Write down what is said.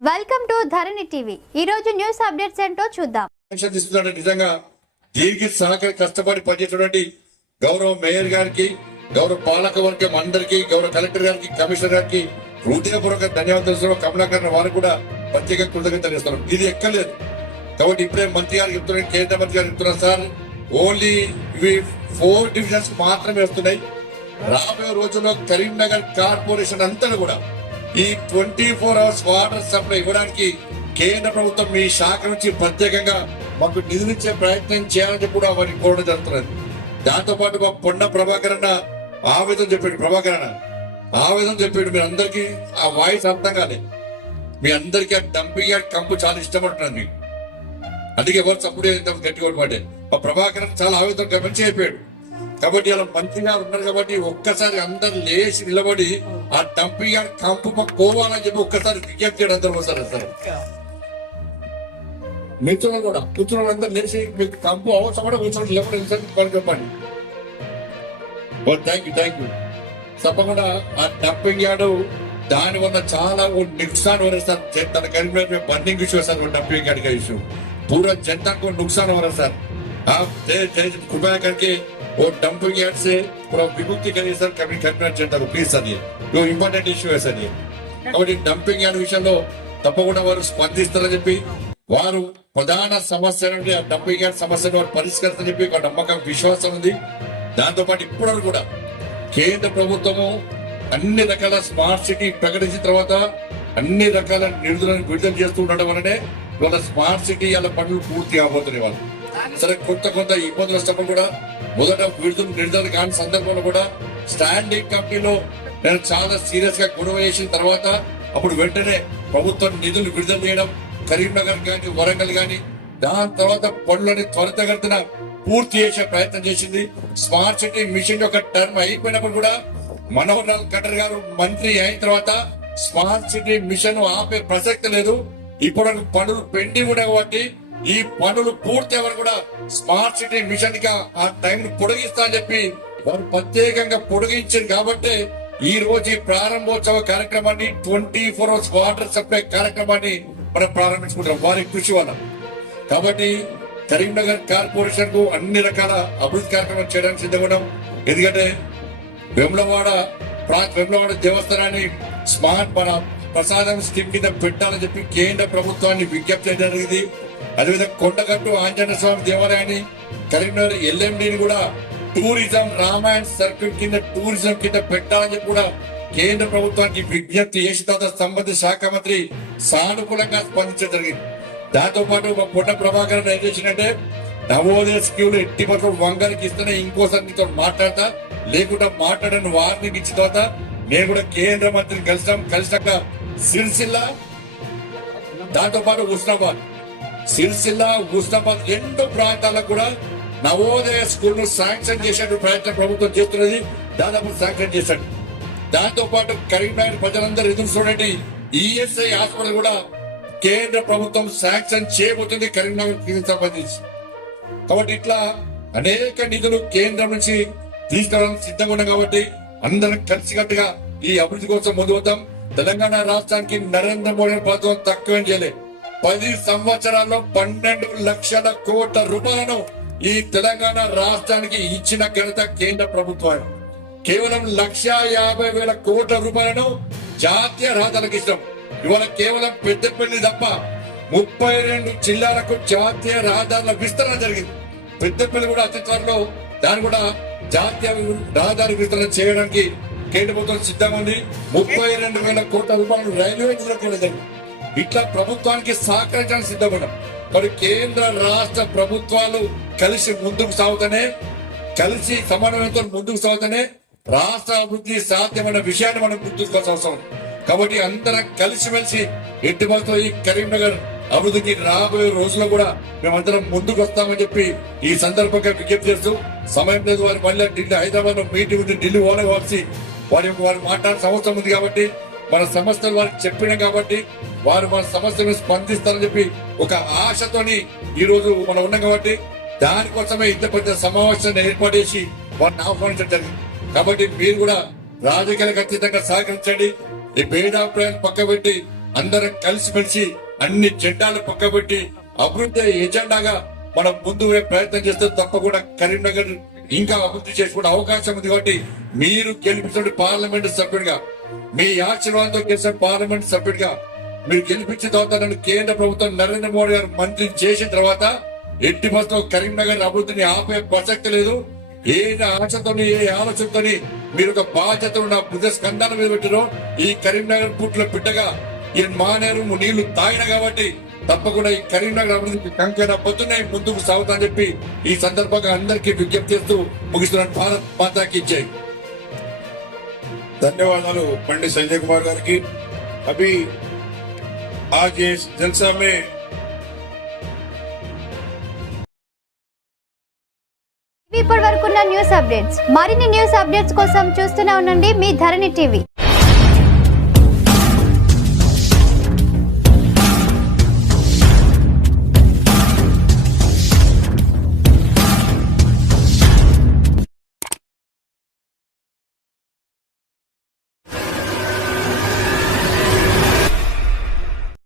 Welcome to Dharani TV. ఈ రోజు news updates ఏంటో చూద్దాం. నిజంగా దీనికి సహకరి కష్టపడి పనిచేసినటువంటి గౌరవ మేయర్ గారికి, గౌరవ పాలక వర్గం అందరికీ, గౌరవ కలెక్టర్ గారికి, కమిషనర్ గారికి హృదయపూర్వక ధన్యవాదాలు. కమలాకర్ వారు కూడా ప్రత్యేక కృతజ్ఞత తెలియజేస్తారు. ఇది ఎక్కలేదు కాబట్టి ఇప్పుడే మంత్రి గారు చెప్తున్నారు, కేంద్ర మంత్రి గారు చెప్తున్నారు, సార్ ఓన్లీ ఇవి 4 డివిజన్స్ మాత్రమే వస్తున్నాయి. రాబోయే రోజుల్లో కరీంనగర్ కార్పొరేషన్ అంతా కూడా ఈ 24 అవర్స్ వాటర్ సప్లై ఇవ్వడానికి కేంద్ర ప్రభుత్వం మీ శాఖ నుంచి ప్రత్యేకంగా మాకు నిధులిచ్చే ప్రయత్నం చేయాలని కూడా వారిని కోరడం జరుగుతున్నది. దాంతో పాటు మా పొన్న ప్రభాకర్ అన్న ఆవేదన చెప్పాడు మీరు అందరికీ ఆ వాయిస్ అర్థం కాలే. మీ అందరికీ ఆ డంపింగ్ యార్డ్ కంపు చాలా ఇష్టపడుతున్నది మీకు, అందుకే ఎవరు సపోర్ట్ గట్టిగా మాట. మా ప్రభాకర్ చాలా ఆవేదన మంచి అయిపోయాడు. కాబట్టి అలా మంత్రిగా ఉన్నారు కాబట్టి ఒక్కసారి అందరు లేచి నిలబడి ఆ డంపింగ్ యార్డ్ కంపు మాకు పోవాలని చెప్పి ఒక్కసారి విజ్ఞప్తి చేయడం అందరూ వస్తారు. మిత్రులు కూడా కూర్చున్న అందరూ లేచి మీకు కంపు అవసరం కూర్చొని నిలబడి చెప్పండి. Thank you. తప్పకుండా ఆ డంపింగ్ యార్డ్ దాని వల్ల చాలా नुकसान हो रहा है सर. तन करीबनगर में बर्निंग इशू है सर, वो डंपिंग यार्ड का इशू पूरा जनता को नुकसान हो रहा है सर. आप कृपया करके वो डंपिंग यार्ड से पूरा विमुक्ति करिए सर. कभी करीबनगर जनता को प्लीज सर, ये इंपॉर्टेंट इशू है सर. ये కాబట్టి డంపింగ్ యార్డ్ విషయంలో తప్పకుండా వారు స్పందిస్తారని చెప్పి, వారు ప్రధాన సమస్య నుండి ఆ డంపింగ్ యార్డ్ సమస్యను వారు పరిష్కరిస్తారని చెప్పి ఒక నమ్మకం, విశ్వాసం ఉంది. దాంతో పాటు ఇప్పుడు కూడా కేంద్ర ప్రభుత్వము అన్ని రకాల స్మార్ట్ సిటీ ప్రకటించిన తర్వాత అన్ని రకాల నిధులను విడుదల చేస్తూ ఉండడం వల్లనే వాళ్ళ స్మార్ట్ సిటీ వాళ్ళ పనులు పూర్తి కాబోతున్నాయి. వాళ్ళు సరే కొంత ఇబ్బందులు వస్తున్నప్పుడు కూడా మొదట విడుదల కాని సందర్భంలో కూడా స్టాండింగ్ కమిటీలో నేను చాలా సీరియస్ గా గొడవ చేసిన తర్వాత అప్పుడు వెంటనే ప్రభుత్వం నిధులు విడుదల చేయడం, కరీంనగర్ గాని వరంగల్ గాని, దాని తర్వాత పనులని త్వరితగతిన పూర్తి చేసే ప్రయత్నం చేసింది. స్మార్ట్ సిటీ మిషన్ యొక్క టర్మ్ అయిపోయినప్పుడు కూడా మనోహర్ లాల్ ఖట్టర్ గారు మంత్రి అయిన తర్వాత స్మార్ట్ సిటీ మిషన్ ఆపే ప్రసక్తి లేదు. ఇప్పుడు పనులు పెండింగ్ ఉన్నాయి కాబట్టి ఈ పనులు పూర్తి ఎవరు కూడా స్మార్ట్ సిటీ మిషన్ గా ఆ టైం పొడిగిస్తా అని చెప్పి వారు ప్రత్యేకంగా పొడిగించారు. కాబట్టి ఈ రోజు ఈ ప్రారంభోత్సవ కార్యక్రమాన్ని 24 అవర్స్ వాటర్ సప్లై కార్యక్రమాన్ని మనం ప్రారంభించుకుంటాం వారి కృషి వల్ల. కాబట్టి కరీంనగర్ కార్పొరేషన్ కు అన్ని రకాల అభివృద్ధి కార్యక్రమాలు చేయడానికి సిద్ధపడ్డాం. ఎందుకంటే వేములవాడ దేవస్థానాన్ని స్మార్ట్ మన ప్రసాదం స్కీమ్ కింద పెట్టాలని చెప్పి కేంద్ర ప్రభుత్వాన్ని విజ్ఞప్తి చేయడం జరిగింది. అదేవిధంగా కొండగట్టు ఆంజనేయ స్వామి దేవాలయాన్ని, కరీంనగర్ ఎల్ఎండిని కూడా టూరిజం రామాయణ్ సర్కిల్ కింద టూరిజం కింద పెట్టాలని చెప్పి కూడా కేంద్ర ప్రభుత్వానికి విజ్ఞప్తి చేసిన తర్వాత సంబంధిత శాఖ మంత్రి సానుకూలంగా స్పందించడం జరిగింది. దాంతో పాటు మా పొన్న ప్రభాకర్ ఏం చేసిందంటే నవోదయ స్కీములు ఎట్టి పట్ల వంగరికి ఇస్తేనే ఇంకోసారి నీతో మాట్లాడతా, లేకుండా మాట్లాడని వార్నింగ్ ఇచ్చిన తర్వాత నేను కూడా కేంద్ర మంత్రిని కలిసినాక సిరిసిల్ల, దాంతో పాటు ఉస్నాబాద్, రెండు ప్రాంతాలకు కూడా నవోదయ స్కూల్ ను శాంక్షన్ చేసే ప్రయత్నం ప్రభుత్వం చేస్తున్నది. దాదాపు శాంక్షన్ చేశాడు. దాంతో పాటు కరీంనగర్ ప్రజలందరూ ఎదురు చూడండి ఈఎస్ఐ హాస్పిటల్ కూడా కేంద్ర ప్రభుత్వం శాంక్షన్ చేయబోతుంది కరీంనగర్ సంబంధించి. కాబట్టి ఇట్లా అనేక నిధులు కేంద్రం నుంచి తీసుకోవడానికి సిద్ధంగా ఉన్నాం. కాబట్టి అందరం కలిసికట్టుగా ఈ అభివృద్ధి కోసం ముందుకుతాం. తెలంగాణ రాష్ట్రానికి నరేంద్ర మోడీ ప్రభుత్వం తక్కువేం చేయలేదు. 10 సంవత్సరాల్లో 12 లక్షల కోట్ల రూపాయలను ఈ తెలంగాణ రాష్ట్రానికి ఇచ్చిన ఘనత కేంద్ర ప్రభుత్వం. కేవలం 1,50,000 కోట్ల రూపాయలను జాతీయ రహదారులకు ఇష్టం. ఇవాళ కేవలం పెద్దపల్లి తప్ప 32 జిల్లాలకు జాతీయ రహదారుల విస్తరణ జరిగింది. పెద్దపల్లి కూడా అతి త్వరలో దాన్ని కూడా జాతీయ రహదారి విస్తరణ చేయడానికి కేంద్ర ప్రభుత్వం సిద్ధంగా ఉంది. 32,000 కోట్ల రూపాయలు రైల్వే జరిగింది. ఇట్లా ప్రభుత్వానికి సహకరించడానికి సిద్ధపడ్డాం. మరి కేంద్ర రాష్ట్ర ప్రభుత్వాలు కలిసి ముందుకు సాగుతూనే, కలిసి సమన్వయంతో ముందుకు సాగుతూనే రాష్ట్ర అభివృద్ధి సాధ్యమైన విషయాన్ని మనం గుర్తుంచుకోవాల్సిన అవసరం. కాబట్టి అందరం కలిసిమెలిసి ఎట్టి పరిస్థితుల్లో ఈ కరీంనగర్ అభివృద్ధికి రాబోయే రోజుల్లో కూడా మేమందరం ముందుకు వస్తామని చెప్పి ఈ సందర్భంగా విజ్ఞప్తి చేస్తూ, సమయం లేదు వారి మళ్ళీ ఢిల్లీ హైదరాబాద్ లో మీటింగ్ ఉంది, ఢిల్లీ పోవాల్సి వారి మాట్లాడాల్సిన అవసరం ఉంది. కాబట్టి మన సమస్యలు వారికి చెప్పినాం కాబట్టి వారు మన సమస్యలను స్పందిస్తారని చెప్పి ఒక ఆశతోని ఈ రోజు మనం ఉన్నాం. కాబట్టి దానికోసమే ఇంత పెద్ద సమావేశాన్ని ఏర్పాటు చేసి వారిని ఆహ్వానించడం జరిగింది. కాబట్టి మీరు కూడా రాజకీయాలకు అతీతంగా సహకరించండి. ఈ భేదాభిప్రాయాలు పక్క పెట్టి అందరం కలిసిమెలిసి అన్ని జెండాలు పక్కబెట్టి అభివృద్ధి ఎజెండాగా మనం ముందు ప్రయత్నం చేస్తే తప్పకుండా కరీంనగర్ ఇంకా అభివృద్ధి చేసుకునే అవకాశం ఉంది. కాబట్టి మీరు గెలిపించిన పార్లమెంట్ సభ్యుడిగా, మీ ఆశీర్వాదంతో గెలిచిన పార్లమెంట్ సభ్యుడిగా మీరు గెలిపించిన తర్వాత నన్ను కేంద్ర ప్రభుత్వం నరేంద్ర మోడీ గారు మంత్రి చేసిన తర్వాత ఎట్టి బస్సులో కరీంనగర్ అభివృద్ధిని ఆపే ప్రసక్తి లేదు. ఏ ఆశతోని ఏ ఆలోచనతోని మీరు ఒక బాధ్యతను నా బుద్ధ స్కంధాల మీద పెట్టారో ఈ కరీంనగర్ పుట్ల బిడ్డగా ఈ మానేరు నీళ్లు తాగిన కాబట్టి తప్పకుండా ఈ కరీంనగర్ అభివృద్ధి కంకణ పొద్దున్నే ముందుకు సాగుతా చెప్పి ఈ సందర్భంగా అందరికీ విజ్ఞప్తి చేస్తూ ముగిస్తున్నాను. భారత్ మాతాకి జై. धन्यवाद पंडित संजय कुमार गार की। अभी आज ये जलसा में ఇప్పటి వరకున్న న్యూస్ అప్డేట్స్, మరిన్ని న్యూస్ అప్డేట్స్ కోసం చూస్తూనే ఉండండి మీ ధరణి టీవీ.